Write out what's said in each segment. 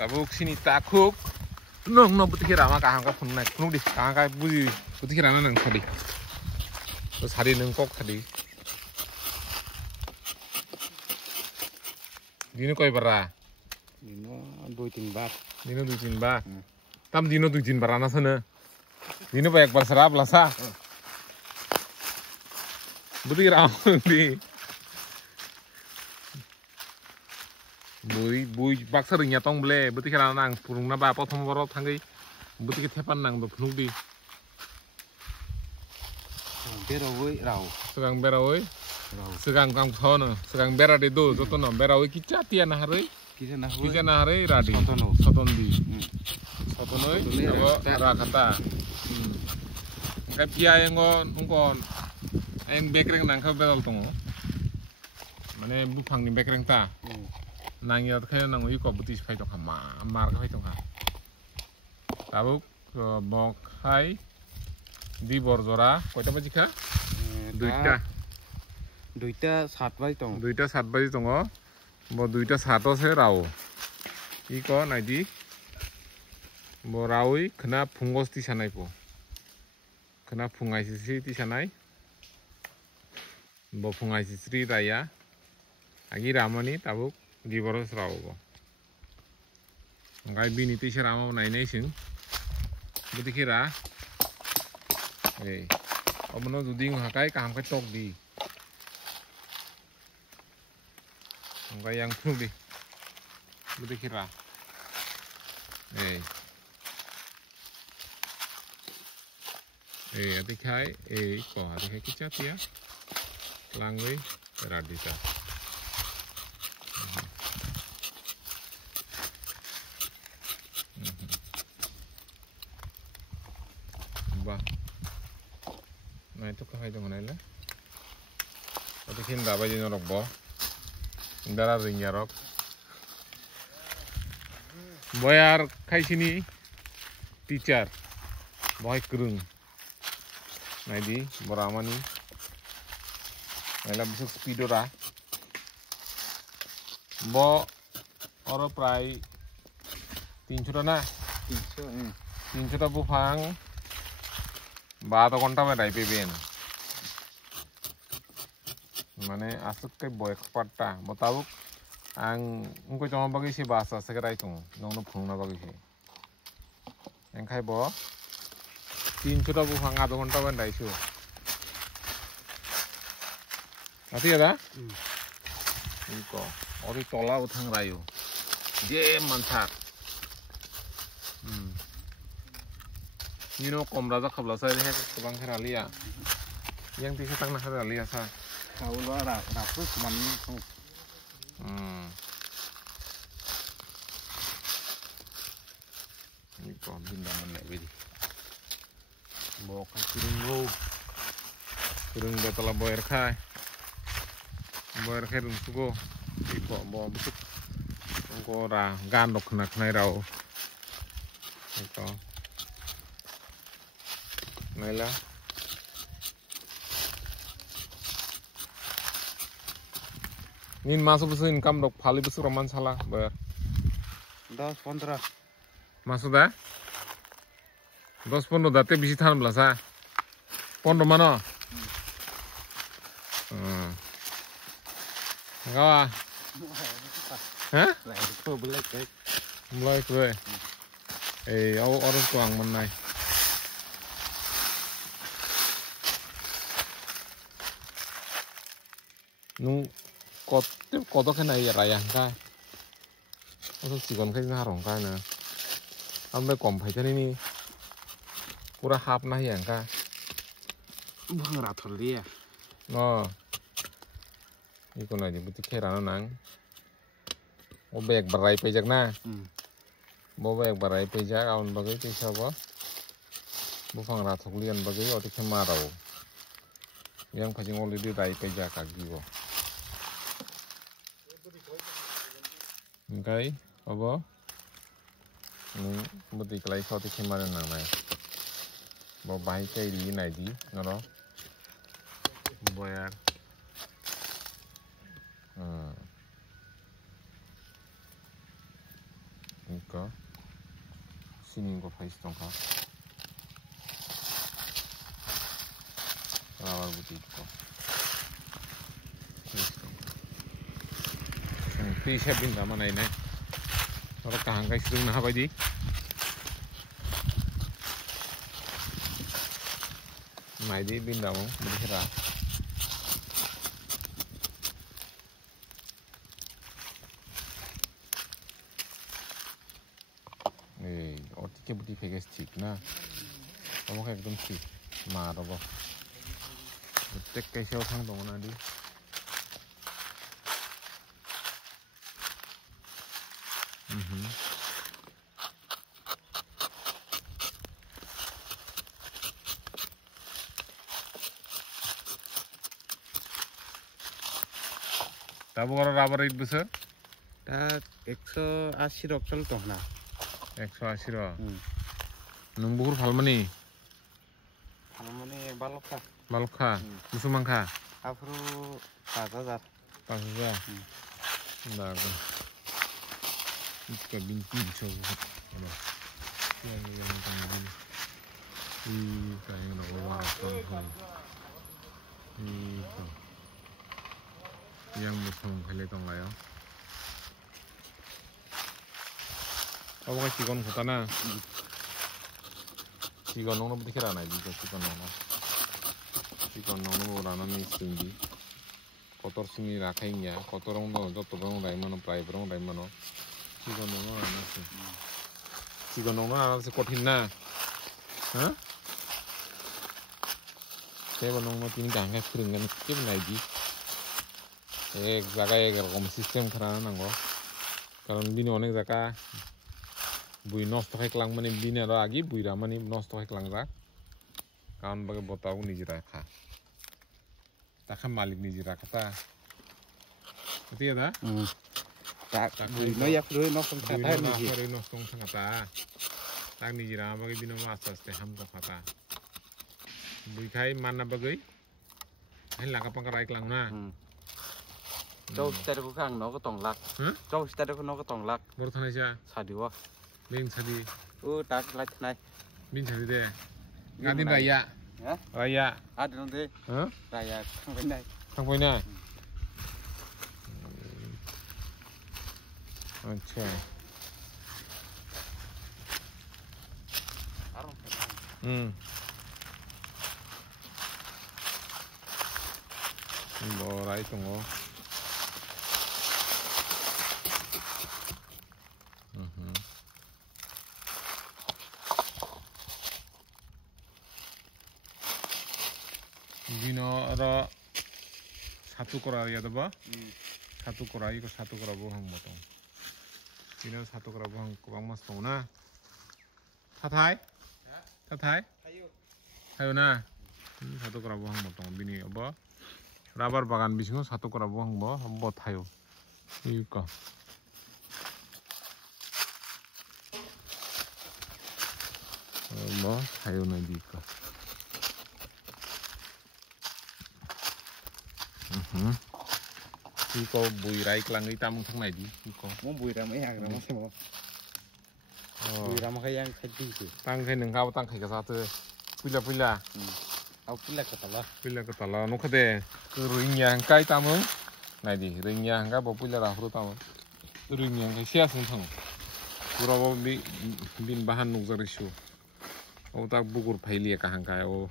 tabuk sini takuk nong no buti kira maka hangka punung di hangka buti kira nang tadi terus hari neng kok tadi dino koi bara dino 2-3 bar dino 2-3 bar tam dino 2-3 bar ana sana dino banyak bar serap lasa buti kira di bui baksa ringnya tong ble buti kira nang purung na ba prothom baro thangai buti ke thepan nang do phunuk di berawoi rau segang berawoi segang kang thono segang bera de do jotono berawoi kicha tia na hare kisah kicha na hare radi soton di sotonoi abo ra kata kai pia engon ungkon en bekreng nang ka beral tongo mane bufang ni bekreng ta nang yat kaya nang ui ko buti kai tong mar kai tong tabuk bok hai di borzora koita baji ka duita 7 baji tong duita 7 baji tong bo duita 7 se rao iko naidi bo raui kena phungos ti sanai po kena phungai si ti sanai bo phungai si sri raya agi ramani tabuk di boros rao bo ngai bini ti serama nai nai sing buti kira omono duding hakai kaham kai tok di ngai yang phung di buti kira ati kai ko ati kai kicha tia langwe radita ba nah itu kahai dong nela ati kin da baji norok bo ndara ring yarok boyar kai sini teacher boy kurung naidi boramani nela busuk speedora bo oro prai 300 na 300 bufang 12 घंटा में राइपे बेन माने आसुक के बॉय पट्टा बताबुक आं उनको जमा बगी से बासा से राइ तं नोनो फुंगना बगी से एंखाय बो 300 टा बुफां आधा घंटा में राइसु आती ada इनको ओरि तला उथां रायो जे मानथाक Nino komra za khabla sa he kubang kharalia yang ti setang na kharalia sa kau lo ra pu man ni ko binda man le bidi bo ka kurung do tala boyer khai rung sugo iko bo busuk ko ra gandok na khnai rao iko Nela nin masuk besar income dok pali besar roman salah bayar 10-15 masuk dah 10-15 date bisi than belasa 15 mana enggak hah mulai kue orang tuang menai nung koto kena ya rayang ka untuk cikon kai ngarong ka na ambe kom phai chani ni pura hap na yang ka bang ra tholia no iko na di buti khera na nang o bek barai pe jak na bo bek barai pe jak aun bagai pe sabo bo phang ra thoklian bagai o ti khema rao yang phajing already rai pe jak ka gibo Okay, apa? Nung buti kelai kau ti kemana nang nai? Bawa bayi kai di nai di, naro? Bayar. 그러니까 신인 거 파이스던가 라발부도 있고 T-shirt din tama na ini. Orang kahangkai sedung nah apa di? Mai di bin daw berhira. 어떻게 부디 베개 스틱 나. 너무 एकदम ठीक मारो बो. tek कैसे उठाऊं तो ना दी. Tabu kalau rubber itu besar? Tak 180 rok chal toh na. 180 rok. Nung bukur falmani. Falmani balokha. Balokha. Musumangkha. Afro 5000. 5000. D'accord. Iska binti coba. Yang tanggung. Kayak nak warak kan. Yang musuh kali tong layo. Apa kau cikon kutana? Cikon nong nabi kira na juga cikon nong. Cikon nong orang ni sini. Kotor sini rakainya. Kotor orang nong jatuh orang lain mana, prai orang lain mana. Cikon nong orang sih. Cikon nong orang sih kotin na. Hah? Saya nong nong ini jangan keringan kecil lagi. एक जगह एक रकम सिस्टम खराना नांगो कारण बिनि अनेक जगह बुई नष्ट खायख्लां माने बिनि आरो आगि बुइरा माने नष्ट खायख्लांजा कारण बागे बताउ निजिरा खा ताखा मालिक निजिरा खाता ठीक है Tak buy no yak roi no kong खाता नि रoi नष्ट खाता ताक निजिरा बागे बिनो आस्ते आस्ते हम को खाता बुई खाय मानना बागे हाय लागा पंगा रायख्लां ना Châu Tết của khang nó có tổng lạc. Châu Tết của nó có tổng lạc. Một thằng này chưa? Xả đi quá. Bên xả đi. Tak lại này. Bên xả đi đây. Ngã tin raya. Hả? Raya. À được không thế? Hả? Raya không bên này. Không bên này. अच्छा. Borai tunggu. Bino ada satu kora ya tuh, satu kora itu satu kora bohong motong. Bino satu kora bohong kubang mas tong na. Tatai, tatai. Ayo na. Satu kora bohong motong bini apa? Rubber bagan bising satu kora bohong bo tayo. Ika. Bo tayo na dika. Ico bùi rai klang đi tam thằng này đi Ico muốn bùi ra mấy hàng rồi mà bùi ra mà cái ăn cái gì tăng cái nâng cao tăng cái sao thế pila ao pila cái tala nó cái đấy cứ ring nhang cái tam ấy này đi ring nhang cái bộ pila ra phụ tam ring nhang cái xe xuống thằng pura bộ bin bahan nung zari show ô tak bukur phaili ka hang kai ô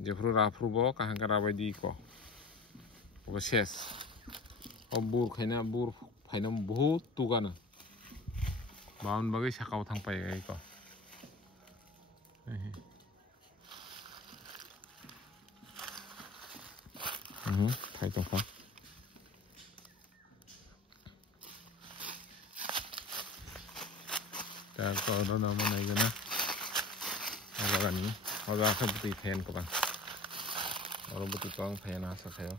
jefru ra fru bo ka hang ka ra bai di ko Obases, obur kayaknya bur, kayaknya buhut tuh kan, bahan bagai sakau thang pai kayak ko, kayak itu kan, tak kau ada nama naik na, apa kan ini, ada seperti ten ko kan, orang betul kau kayak nasa kayak.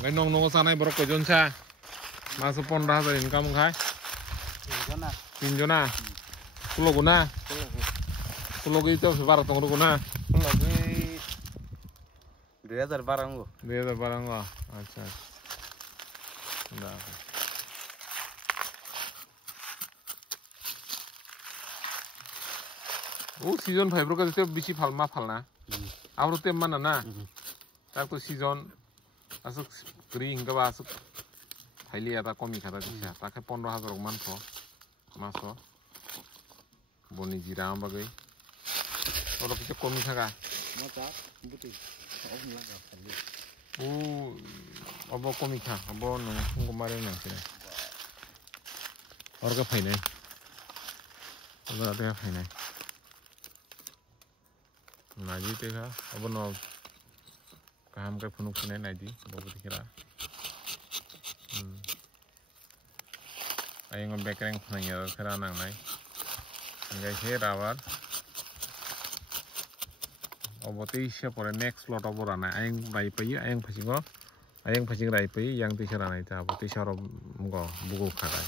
Ngai nong nong sanai borok kojon sa. Masuk 15,000 income khai. 3 jona. Pulo guna. Pulo gitu sebar tong guna. 2000 barang go. 2000 barang go. Acha. Nah. Season 5 ro ka bisi falma falna. Abro te mana na. Tak to season asuk kri hingga ba asuk haili ada komi khata dikha. Take 15,000 man tho. Maso. Boni jira bagai. Oro kita komi thaga. Mata buti. Abo komi kha. Abo no ngo mare na sine. Or ka phainai. Aba ate phainai. Naji te kha. Abo no kaham ka phunuk sine naji. Abo dikira. Ayang bekereng phangya khara nang nai. Ngai he rabar. Oboti siya pore next lot of rana ayang rai pai ayang phasing rai pai yang ti sara nai ta oboti sara mugo bugo kharai.